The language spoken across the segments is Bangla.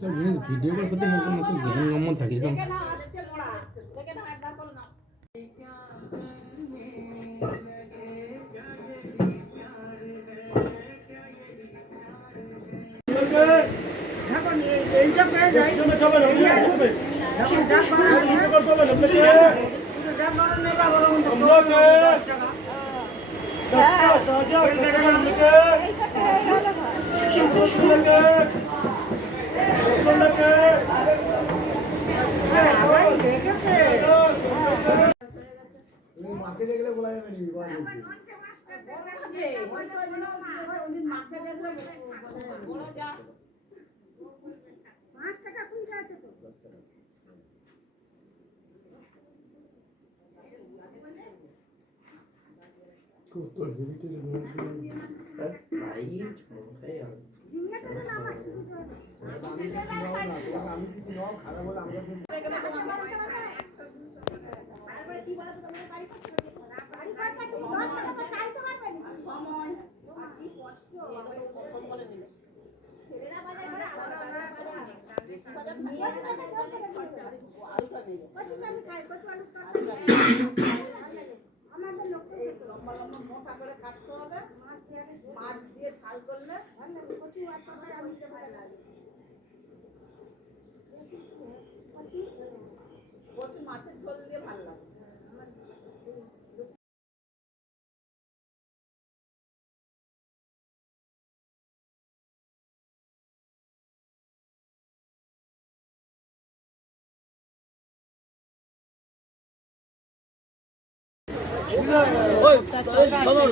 সব জিনিস ভিডিও করে করতে মতো মতো জ্ঞান গম্য থাকে এরকম।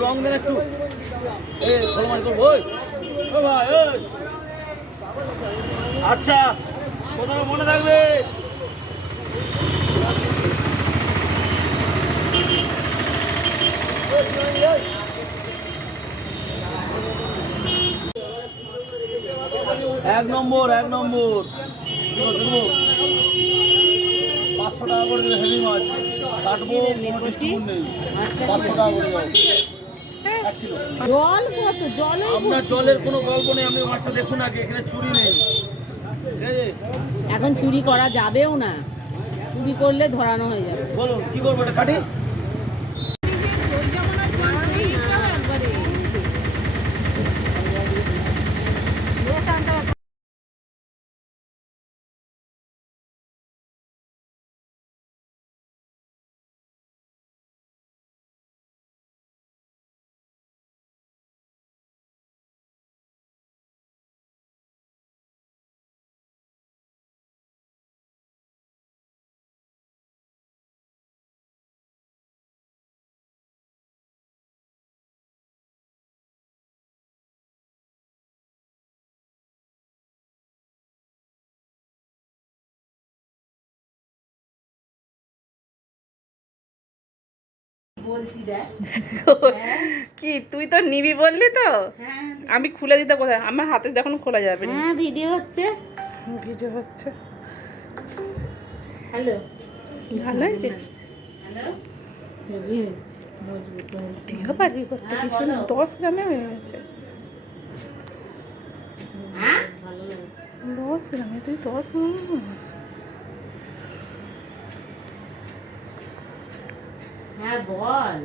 রং দেন একটু আচ্ছা কোথাও মনে থাকবে। এক নম্বর 500 টাকা করে দিলে হেভি মাছ কাটবো, নেই 500 টাকা করে দাও। জল কত জল? আপনার জলের কোনো গল্প নেই, আপনি মাছটা দেখুন আগে, এখানে চুরি নেই। এখন চুরি করা যাবেও না, চুরি করলে ধরানো হয়ে যাবে। বলুন কি করবো, এটা কাটি। কি তুই তো নিবি বললি তো? আমি খুলে দিতে কোথায়, আমার হাতে যখন খোলা যাবে না। হ্যাঁ ভিডিও হচ্ছে, ভিডিও হচ্ছে। হ্যালো ভালো হয়েছে, হ্যালো মজবুত ঠিক পারবি করতে, কিছু না, 10 গ্রামে হয়ে গেছে। হ্যাঁ ভালো লাগছে। 10 গ্রামে, তুই 10 গ্রাম। হ্যাঁ বল।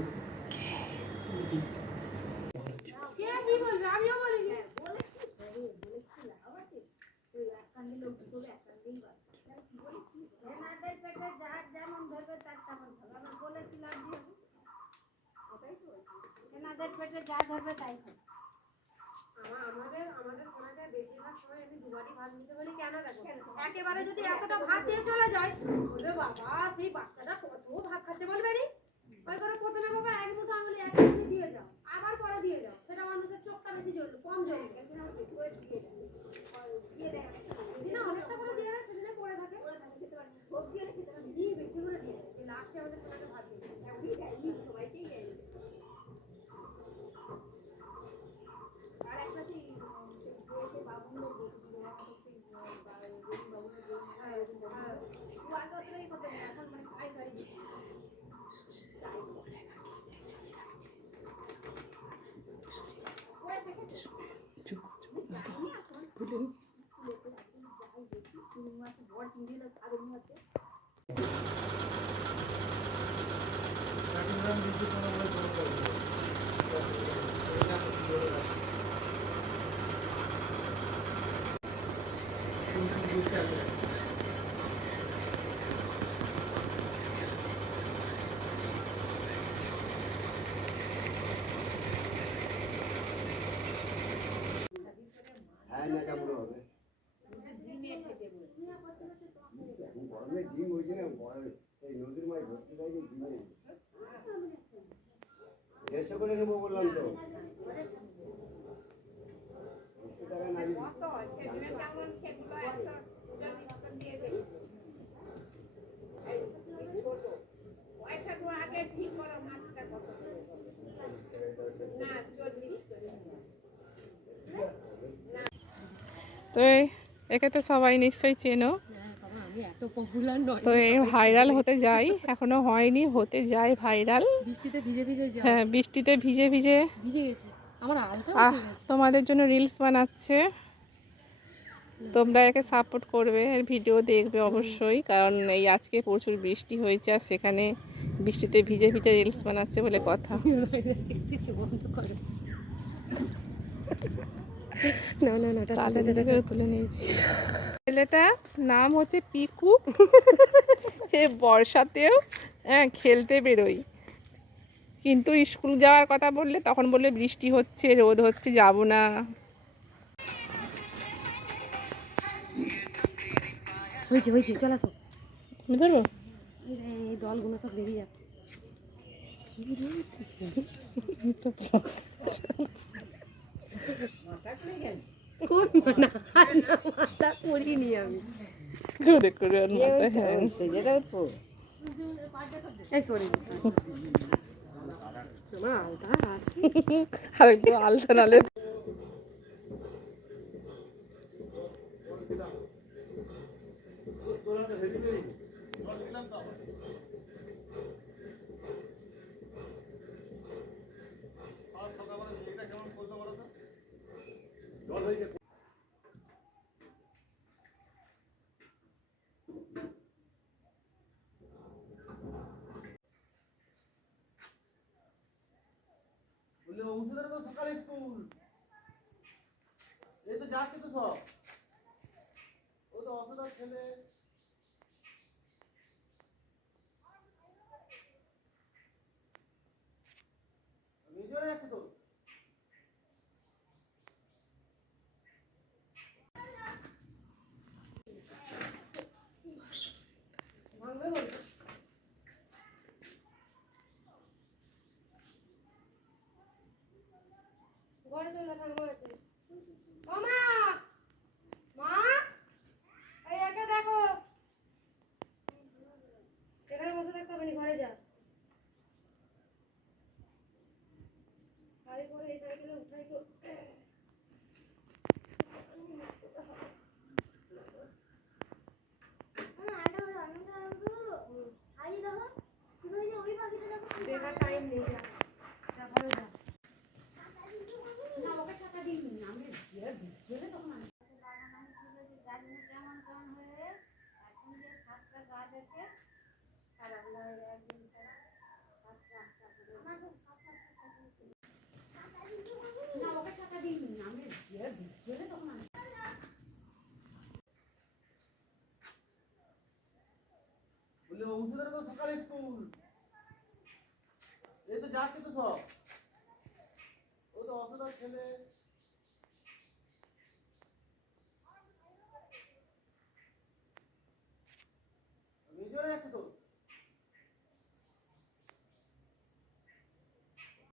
একেবারে যদি এতটা ভাত দিয়ে চলে যায়, বলবে বাবা সেই বাচ্চাটা কত ভাত খাচ্ছে, বলবে নি? ওই করে প্রথমে বাবা এক মুঠো আঙুলি এক মুঠি দিয়ে যাও, আবার পরে দিয়ে যাও, সেটা মানুষের চোখটা বেশি জ্বলবে, কম জ্বলবে। দিনা অনেকটা করে দিয়ে দেয়, সেদিনে পড়ে থাকে, সবজি এনে খেতে পারে, দিয়ে বেশি করে দিয়ে দেয়, লাস্টে আমাদের সবাইকে ভাত দিয়ে দেয়, সবাইকেই দেয়। আর একটা সেই বাবুগুলো তো একে তো সবাই নিশ্চয়ই চেনো। তো এই ভাইরাল হতে যাই, এখনো হয়নি, হতে যাই ভাইরাল। বৃষ্টিতে ভিজে ভিজে যায়। হ্যাঁ, বৃষ্টিতে ভিজে ভিজে ভিজে গেছে আমার আলতা তোমাদের জন্য রিলস বানাচ্ছে। তোমরা একে সাপোর্ট করবে, এর ভিডিও দেখবে অবশ্যই, কারণ এই আজকে প্রচুর বৃষ্টি হয়েছে আর সেখানে বৃষ্টিতে ভিজে ভিজে রিলস বানাচ্ছে বলে কথা। তালের দিকে তুলে নিয়েছি। ছেলেটার নাম হচ্ছে পিকু। এ বর্ষাতেও খেলতে বেরোই, কিন্তু স্কুল যাওয়ার কথা বললে তখন বললে বৃষ্টি হচ্ছে, রোদ হচ্ছে, যাব না। হয়েছে হয়েছে চল আসো। আমি ধরবো? এই দলগুলো সব বেরিয়ে যাচ্ছে। মাথা করিনি আমি করে করে আর মাথা হ্যাঁ এই সরি তোমার আলতা আছে আর একটু আলতা নালে সকালে স্কুল এই তো যাচ্ছে তো সব, ও তো অতটা ছেলে। নিজেও যাচ্ছে তো। ঘরে চলে থাকবো আছে ও মা মা এই একা দেখো এখানে বসে থাকতে হবে না ঘরে যা বাড়ি করে এই সাইকেলে উঠাই তো দেখার টাইম নেই যা যা ঘরে যা না ওকে টাকা দিইনি আমি বিয়ের বৃষ্টি হলে তখন আমি কেমন কেমন হয়ে এখন যে 7টা গাছ আছে তারাগুলো একদিন ছাড়া 7টা 8টা করে না ওকে টাকা দিইনি আমি বিয়ের বৃষ্টি হলে তখন আমি বলে ওষুধের তো সকালে স্কুল এই তো যাচ্ছে তো সব, ও তো অতটা ছেলে।